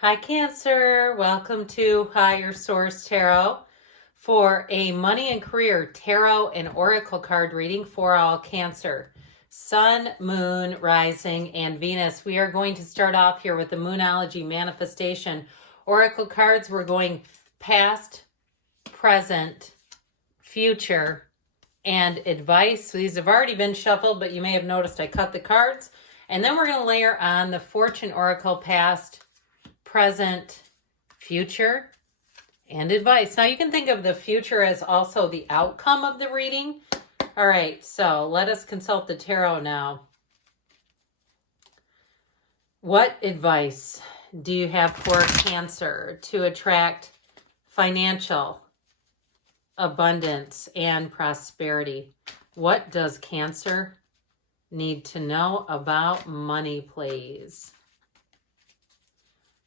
Hi, Cancer. Welcome to Higher Source Tarot for a money and career tarot and oracle card reading for all Cancer. Sun, Moon, Rising, and Venus. We are going to start off here with the Moonology Manifestation Oracle cards. We're going past, present, future, and advice. So these have already been shuffled, but you may have noticed I cut the cards. And then we're going to layer on the Fortune Oracle past, present, future, and advice. Now you can think of the future as also the outcome of the reading. All right, so let us consult the tarot now. What advice do you have for Cancer to attract financial abundance and prosperity? What does Cancer need to know about money, please?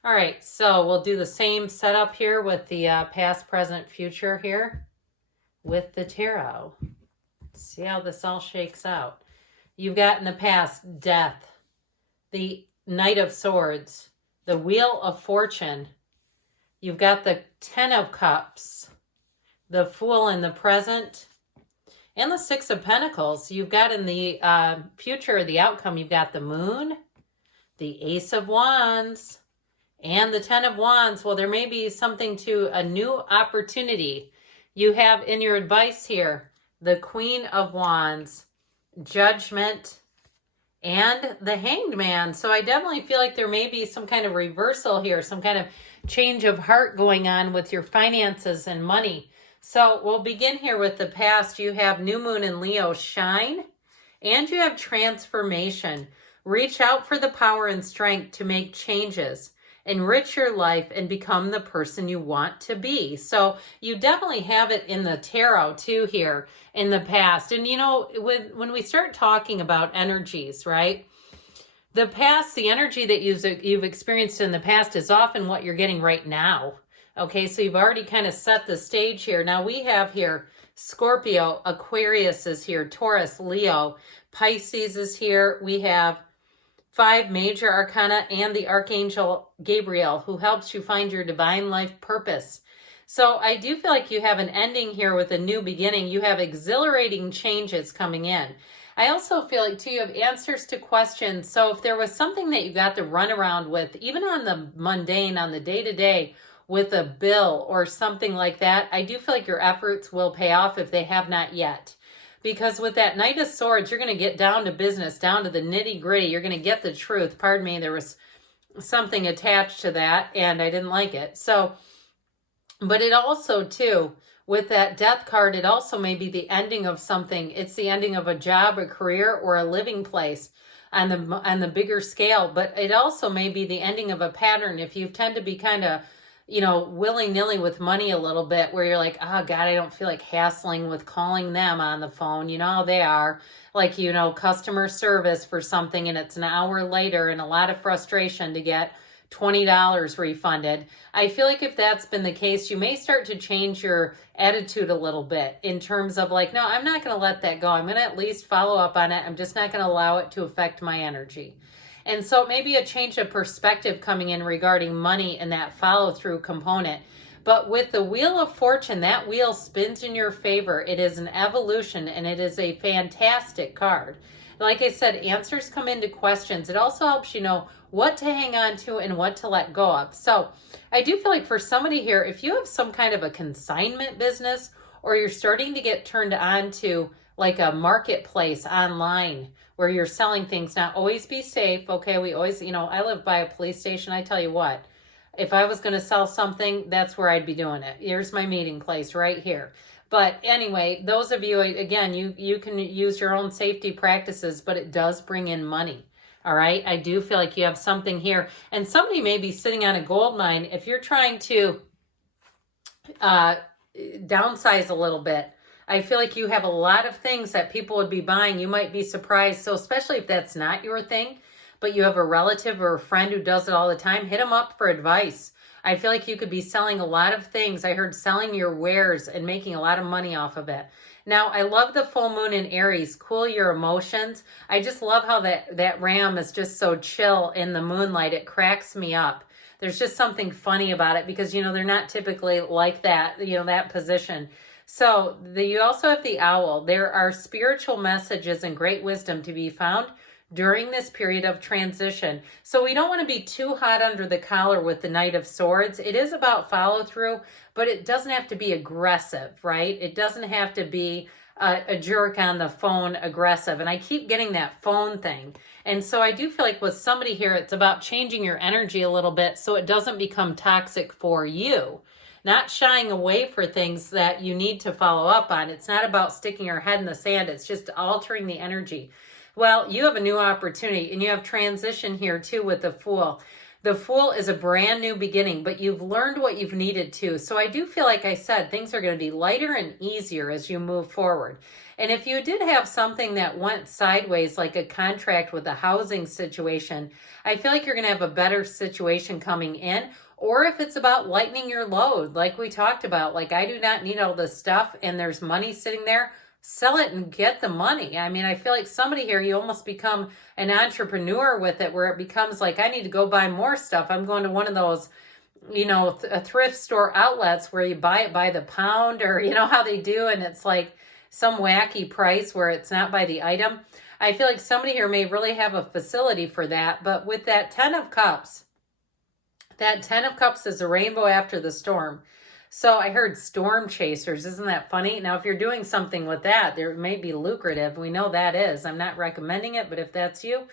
All right, so we'll do the same setup here with the past, present, future here with the tarot. Let's see how this all shakes out. You've got in the past death, the Knight of Swords, the Wheel of Fortune. You've got the Ten of Cups, the Fool in the present, and the Six of Pentacles. You've got in the future, the outcome, you've got the Moon, the Ace of Wands, and the Ten of Wands. Well, there may be something to a new opportunity. You have in your advice here, the Queen of Wands, Judgment, and the Hanged Man. So I definitely feel like there may be some kind of reversal here, some kind of change of heart going on with your finances and money. So we'll begin here with the past. You have New Moon in Leo, shine, and you have transformation. Reach out for the power and strength to make changes. Enrich your life and become the person you want to be. So you definitely have it in the tarot too here in the past. And you know, when we start talking about energies, right? The past, the energy that you've experienced in the past is often what you're getting right now. Okay, so you've already kind of set the stage here. Now we have here Scorpio, Aquarius is here, Taurus, Leo, Pisces is here. We have 5 major arcana and the Archangel Gabriel, who helps you find your divine life purpose. So I do feel like you have an ending here with a new beginning. You have exhilarating changes coming in. I also feel like too, you have answers to questions. So if there was something that you got to run around with, even on the mundane, on the day-to-day, with a bill or something like that, I do feel like your efforts will pay off if they have not yet. Because with that Knight of Swords, you're going to get down to business, down to the nitty gritty. You're going to get the truth. Pardon me, there was something attached to that and I didn't like it. So, but it also too, with that Death card, it also may be the ending of something. It's the ending of a job, a career, or a living place on the bigger scale. But it also may be the ending of a pattern. If you tend to be kind of, you know, willy-nilly with money a little bit, where you're like, oh God, I don't feel like hassling with calling them on the phone. You know how they are, like, you know, customer service for something and it's an hour later and a lot of frustration to get $20 refunded. I feel like if that's been the case, you may start to change your attitude a little bit in terms of like, no, I'm not going to let that go. I'm going to at least follow up on it. I'm just not going to allow it to affect my energy. And so maybe a change of perspective coming in regarding money and that follow-through component. But with the Wheel of Fortune, that wheel spins in your favor. It is an evolution and it is a fantastic card. Like I said, answers come into questions. It also helps you know what to hang on to and what to let go of. So I do feel like for somebody here, if you have some kind of a consignment business or you're starting to get turned on to like a marketplace online where you're selling things, now always be safe. Okay, we always, you know, I live by a police station. I tell you what, if I was going to sell something, that's where I'd be doing it. Here's my meeting place right here. But anyway, those of you, again, you can use your own safety practices, but it does bring in money. All right, I do feel like you have something here. And somebody may be sitting on a gold mine. If you're trying to downsize a little bit, I feel like you have a lot of things that people would be buying. You might be surprised. So especially if that's not your thing, but you have a relative or a friend who does it all the time, hit them up for advice. I feel like you could be selling a lot of things. I heard selling your wares and making a lot of money off of it. Now, I love the full moon in Aries. Cool your emotions. I just love how that ram is just so chill in the moonlight. It cracks me up. There's just something funny about it because, you know, they're not typically like that, you know, that position. So you also have the owl. There are spiritual messages and great wisdom to be found during this period of transition. So we don't want to be too hot under the collar with the Knight of Swords. It is about follow through, but it doesn't have to be aggressive, right? It doesn't have to be a jerk on the phone aggressive. And I keep getting that phone thing. And so I do feel like with somebody here, it's about changing your energy a little bit so it doesn't become toxic for you. Not shying away for things that you need to follow up on. It's not about sticking your head in the sand. It's just altering the energy. Well, you have a new opportunity, and you have transition here too with the Fool. The Fool is a brand new beginning, but you've learned what you've needed to. So I do feel like I said, things are going to be lighter and easier as you move forward. And if you did have something that went sideways, like a contract with a housing situation, I feel like you're going to have a better situation coming in. Or if it's about lightening your load, like we talked about, like I do not need all this stuff and there's money sitting there, sell it and get the money. I mean, I feel like somebody here, you almost become an entrepreneur with it, where it becomes like, I need to go buy more stuff. I'm going to one of those, you know, a thrift store outlets where you buy it by the pound, or you know how they do, and it's like some wacky price where it's not by the item. I feel like somebody here may really have a facility for that. But with that 10 of Cups, that 10 of Cups is a rainbow after the storm. So I heard storm chasers. Isn't that funny? Now, if you're doing something with that, there may be lucrative. We know that is. I'm not recommending it, but if that's you,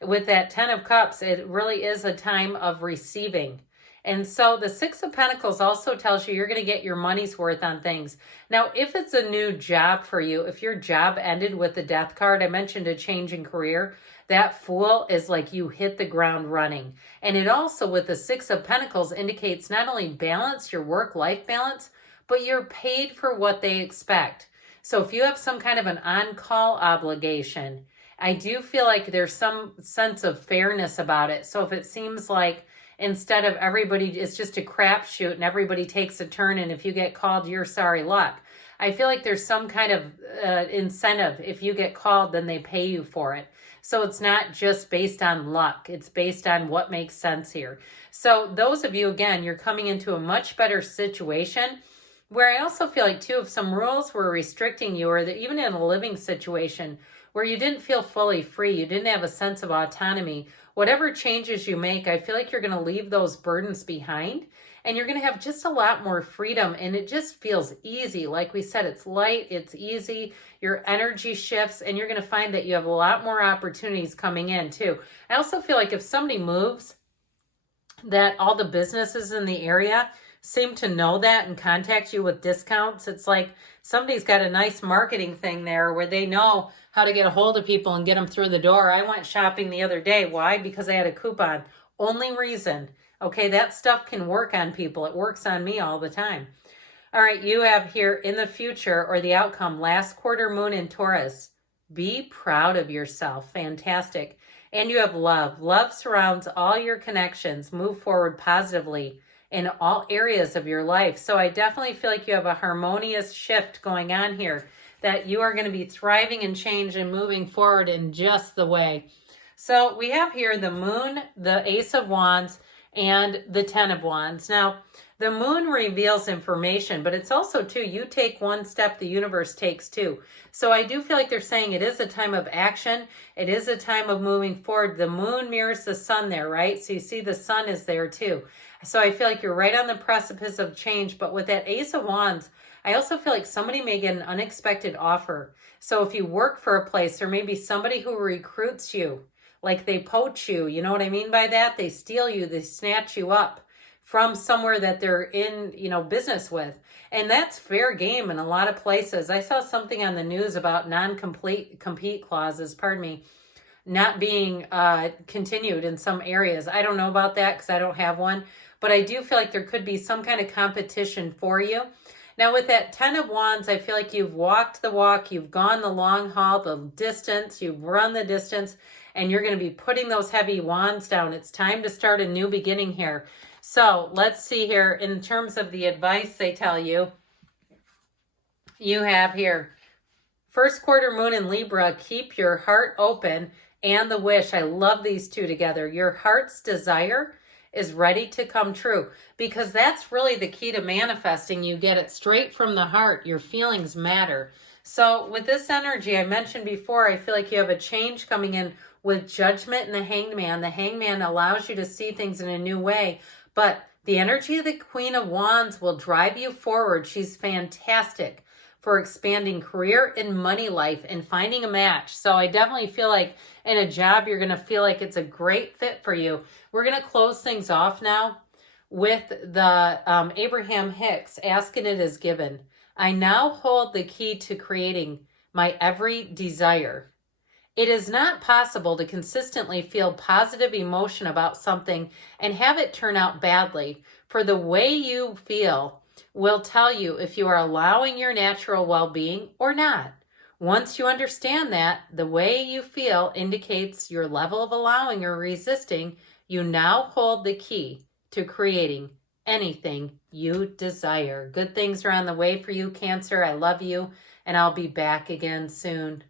with that 10 of Cups, it really is a time of receiving. And so the 6 of Pentacles also tells you you're going to get your money's worth on things. Now, if it's a new job for you, if your job ended with the Death card, I mentioned a change in career, that Fool is like you hit the ground running. And it also, with the 6 of Pentacles, indicates not only balance, your work-life balance, but you're paid for what they expect. So if you have some kind of an on-call obligation, I do feel like there's some sense of fairness about it. So if it seems like instead of everybody, it's just a crapshoot and everybody takes a turn, and if you get called, you're sorry luck. I feel like there's some kind of incentive. If you get called, then they pay you for it. So it's not just based on luck. It's based on what makes sense here. So those of you, again, you're coming into a much better situation, where I also feel like too, if some rules were restricting you, or that even in a living situation where you didn't feel fully free, you didn't have a sense of autonomy, whatever changes you make, I feel like you're going to leave those burdens behind, and you're going to have just a lot more freedom, and it just feels easy. Like we said, it's light, it's easy, your energy shifts, and you're going to find that you have a lot more opportunities coming in too. I also feel like if somebody moves, that all the businesses in the area seem to know that and contact you with discounts. It's like somebody's got a nice marketing thing there where they know how to get a hold of people and get them through the door. I went shopping the other day. Why? Because I had a coupon. Only reason. Okay, that stuff can work on people. It works on me all the time. All right, you have here in the future, or the outcome, last quarter moon in Taurus. Be proud of yourself. Fantastic. And you have love. Love surrounds all your connections. Move forward positively in all areas of your life. So I definitely feel like you have a harmonious shift going on here, that you are going to be thriving and change and moving forward in just the way. So we have here the Moon, the Ace of Wands, and the 10 of Wands. Now, the Moon reveals information, but it's also too, you take one step, the universe takes two. So I do feel like they're saying it is a time of action. It is a time of moving forward. The Moon mirrors the sun there, right? So you see the sun is there too. So I feel like you're right on the precipice of change. But with that Ace of Wands, I also feel like somebody may get an unexpected offer. So if you work for a place, there may be somebody who recruits you, like they poach you. You know what I mean by that? They steal you, they snatch you up from somewhere that they're in, business with. And that's fair game in a lot of places. I saw something on the news about compete clauses, not being continued in some areas. I don't know about that because I don't have one, but I do feel like there could be some kind of competition for you. Now with that 10 of Wands, I feel like you've walked the walk, you've gone the long haul, the distance, you've run the distance, and you're going to be putting those heavy wands down. It's time to start a new beginning here. So let's see here, in terms of the advice they tell you, you have here First quarter moon in Libra, keep your heart open and the wish. I love these two together. Your heart's desire is ready to come true, because that's really the key to manifesting. You get it straight from the heart. Your feelings matter. So with this energy, I mentioned before, I feel like you have a change coming in with Judgment and the Hangman. The Hangman allows you to see things in a new way, but the energy of the Queen of Wands will drive you forward. She's fantastic for expanding career and money life and finding a match. So I definitely feel like in a job, you're going to feel like it's a great fit for you. We're going to close things off now with the Abraham Hicks, asking it as given. I now hold the key to creating my every desire. It is not possible to consistently feel positive emotion about something and have it turn out badly, for the way you feel will tell you if you are allowing your natural well-being or not. Once you understand that the way you feel indicates your level of allowing or resisting, you now hold the key to creating anything you desire. Good things are on the way for you, Cancer. I love you, and I'll be back again soon.